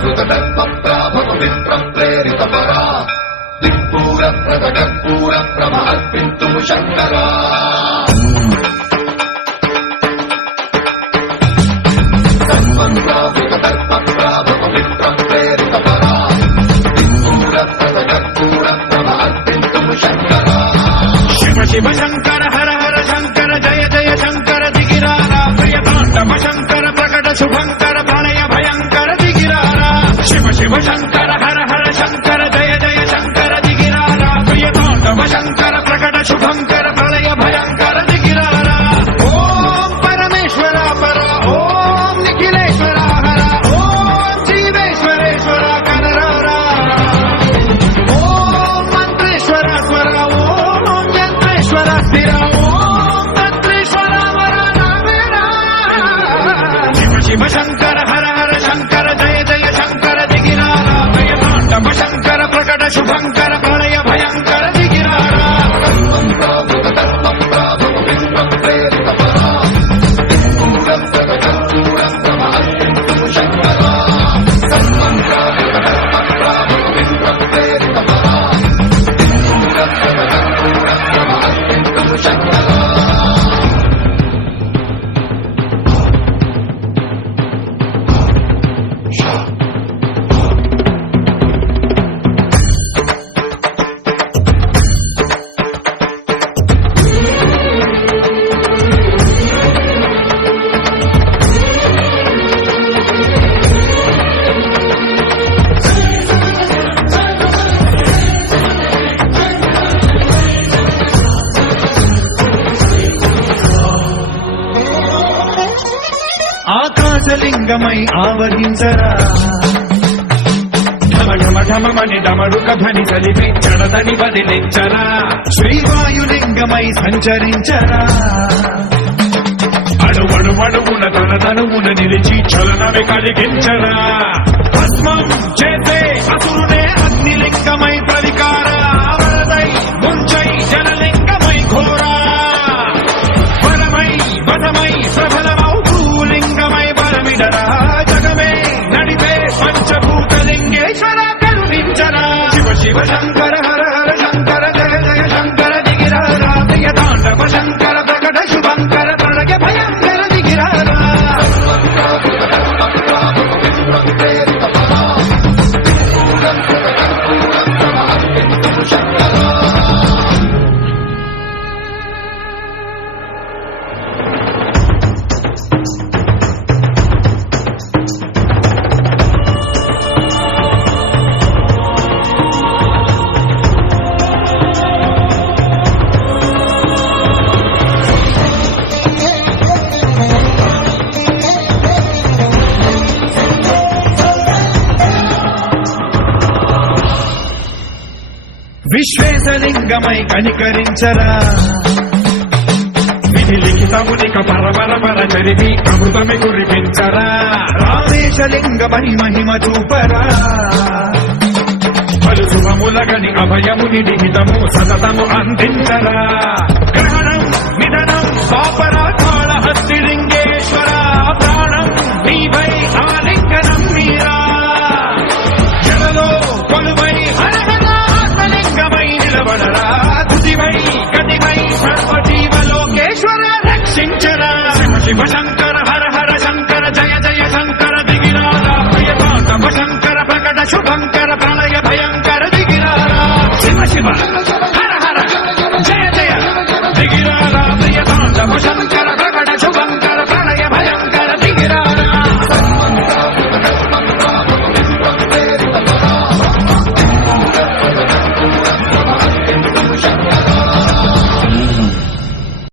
ప్రాభవ విప్రం ప్రేరిత పరా దిక్పూర ప్రకటపూర ప్రభ అర్పింతు శంకరా సర్వం ప్రాభవ ప్రాభవ విప్రం ప్రేరిత పరా దిక్పూర ప్రకటపూర ప్రభ అర్పింతు శంకరా శివ శివ శంకర హర హర శంకర జయ జయ శంకర దిగిరారా ప్రియతాండవ శంకర ప్రకట శుభంకర ప్రళయ భయంకర దిగిరారా శివ శివ శంకర హర హర శంకర జయ జయ శంకర దిగిరారా ప్రియతాండవ శంకర ప్రకట శుభంకర ప్రళయ భయంకర దిగిరారా ఓం పరమేశ్వర పర ఓం నిఖిలేశ్వర హర ఓం జీవేశ్వరేశ్వర కనరారా ఓం మంత్రేశ్వర స్వర ఓం యంత్రేశ్వర స్థిర ఓం తంత్రేశ్వర వర నావేరా శివ శివ శంకర హర హర శంకర జయ జయ శంకర దిగిరారా ప్రియతాండవ శంకర ప్రకట శుభంకర ప్రళయ భయంకర దిగిరారా ప్రాభవ విప్రం ప్రేరిత పరా దిక్పూర ప్రకటపూర ప్రభ అర్పింతు శంకరా సర్వం ప్రాభవ విప్రం ప్రేరిత పరా దిక్పూర ప్రకటపూర ప్రభ అర్పింతు శంకరా ఆకాశలింగమై ఆవహించరా ఢమ ఢమ ఢమమని డమరుక ధ్వని సలిపి చడదని వదిలించరా శ్రీవాయులింగమై సంచరించరా అడువడువడువున తన తనువున నిలిచి చలనమే కలిగించరా భస్మం చేసే అసురునే అగ్నిలింగమై ప్రవికార వరదై ముంచై జనలింగమై ఘోరా వరమై వదమై ప్రబలమౌ భూలింగమై బలమిడరా జగమే నడిపే పంచభూతలింగేశ్వర కరుణించరా శివ శివ శంకర హర హర శంకర జయ జయ శంకర దిగిరారా ప్రియతాండవ శంకర ప్రకట శుభంకర ప్రళయ భయంకర దిగిరారా ప్రాభవ విప్రం ప్రేరిత పరా దిక్పూర ప్రకటపూర ప్రభ అర్పింతు శంకరా విశ్వేశలింగమై కనికరించరా విధి లిఖితమునిక పరపర చరివి అమృతమి కురిపించరా రామేశలింగమై మహిమ చూపరా పలు శుభములగని అభయముని నిహితము సతతము అందించరా గ్రహణం నిధనం సాపరా